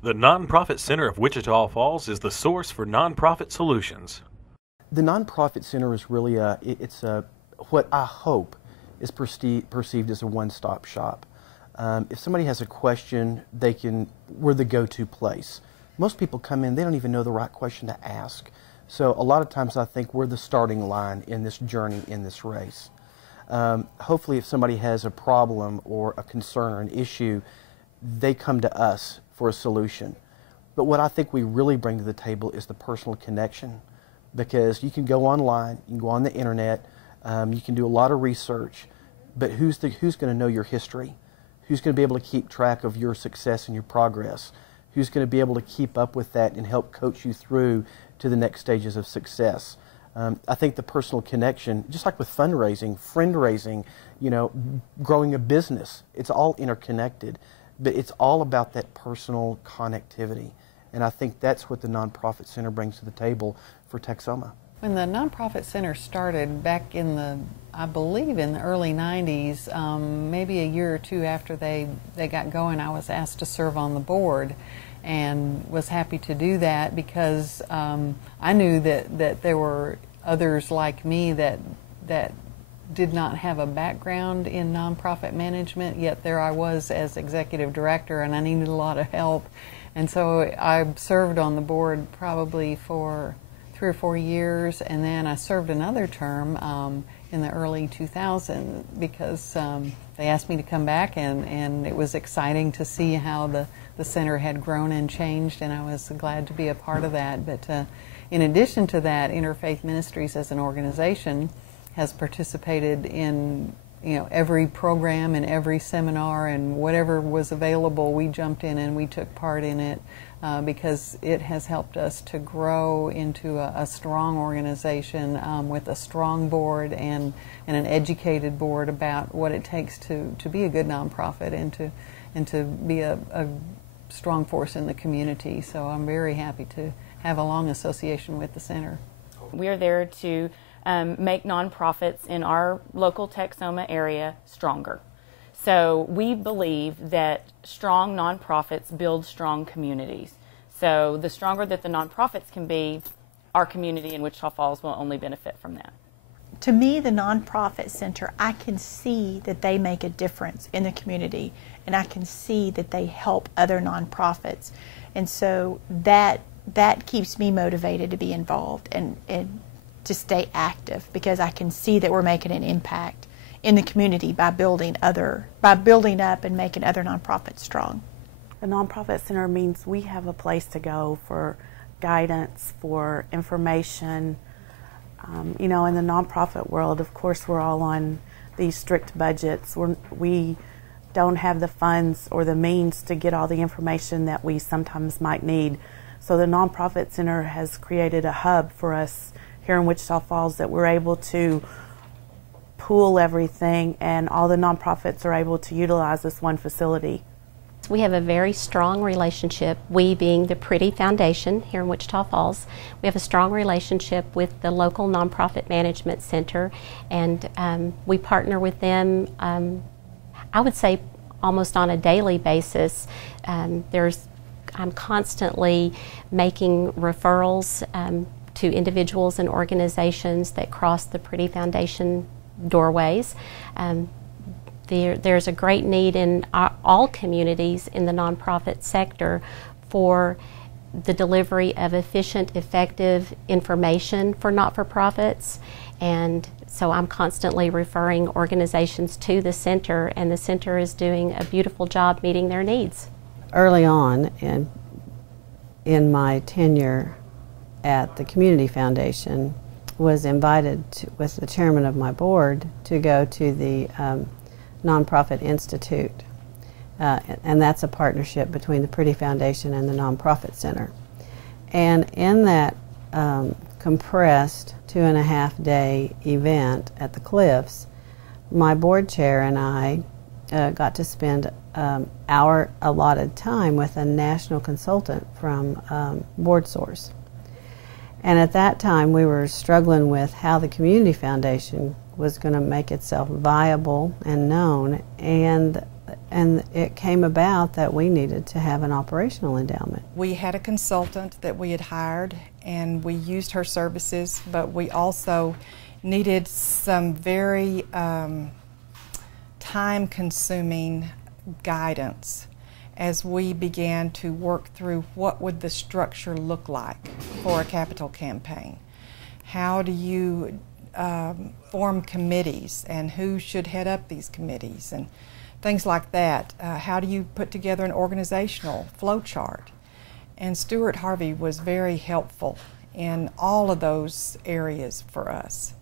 The Nonprofit Center of Wichita Falls is the source for nonprofit solutions. The Nonprofit Center is really what I hope is perceived as a one-stop shop. If somebody has a question, we're the go-to place. Most people come in, they don't even know the right question to ask. So a lot of times I think we're the starting line in this journey, in this race. Hopefully if somebody has a problem or a concern or an issue, they come to us for a solution. But what I think we really bring to the table is the personal connection, because you can go online, you can go on the internet, you can do a lot of research, but who's going to know your history? Who's going to be able to keep track of your success and your progress? Who's going to be able to keep up with that and help coach you through to the next stages of success? I think the personal connection, just like with fundraising, friend raising, growing a business, it's all interconnected, but it's all about that personal connectivity. And I think that's what the Nonprofit Center brings to the table for Texoma. When the Nonprofit Center started back I believe in the early 90s, maybe a year or two after they got going, I was asked to serve on the board and was happy to do that because I knew that there were others like me that did not have a background in nonprofit management, yet there I was as executive director and I needed a lot of help. And so I served on the board probably for 3 or 4 years, and then I served another term in the early 2000s because they asked me to come back, and it was exciting to see how the center had grown and changed, and I was glad to be a part of that. But in addition to that, Interfaith Ministries as an organization has participated in every program and every seminar, and whatever was available we jumped in and we took part in it because it has helped us to grow into a strong organization with a strong board and an educated board about what it takes to be a good nonprofit and to be a strong force in the community. So I'm very happy to have a long association with the center. We are there to make nonprofits in our local Texoma area stronger. So we believe that strong nonprofits build strong communities. So the stronger that the nonprofits can be, our community in Wichita Falls will only benefit from that. To me, the Nonprofit Center, I can see that they make a difference in the community, and I can see that they help other nonprofits. And so that keeps me motivated to be involved and to stay active, because I can see that we're making an impact in the community by building up and making other nonprofits strong. The Nonprofit Center means we have a place to go for guidance, for information. In the nonprofit world, of course, we're all on these strict budgets. We don't have the funds or the means to get all the information that we sometimes might need. So the Nonprofit Center has created a hub for us here in Wichita Falls that we're able to pool everything, and all the nonprofits are able to utilize this one facility. We have a very strong relationship, we being the Pretty Foundation here in Wichita Falls. We have a strong relationship with the local Nonprofit Management Center, and we partner with them, I would say, almost on a daily basis. I'm constantly making referrals to individuals and organizations that cross the Pretty Foundation doorways. There's a great need in all communities in the nonprofit sector for the delivery of efficient, effective information for not-for-profits, and so I'm constantly referring organizations to the center, and the center is doing a beautiful job meeting their needs. Early on in my tenure at the Community Foundation, was invited with the chairman of my board to go to the Nonprofit Institute, and that's a partnership between the Pretty Foundation and the Nonprofit Center. And in that compressed 2.5-day event at the Cliffs, my board chair and I got to spend our allotted time with a national consultant from BoardSource. And at that time we were struggling with how the Community Foundation was going to make itself viable and known, and and it came about that we needed to have an operational endowment. We had a consultant that we had hired, and we used her services, but we also needed some very time-consuming guidance as we began to work through what would the structure look like for a capital campaign. How do you form committees, and who should head up these committees, and things like that. How do you put together an organizational flow chart? And Stuart Harvey was very helpful in all of those areas for us.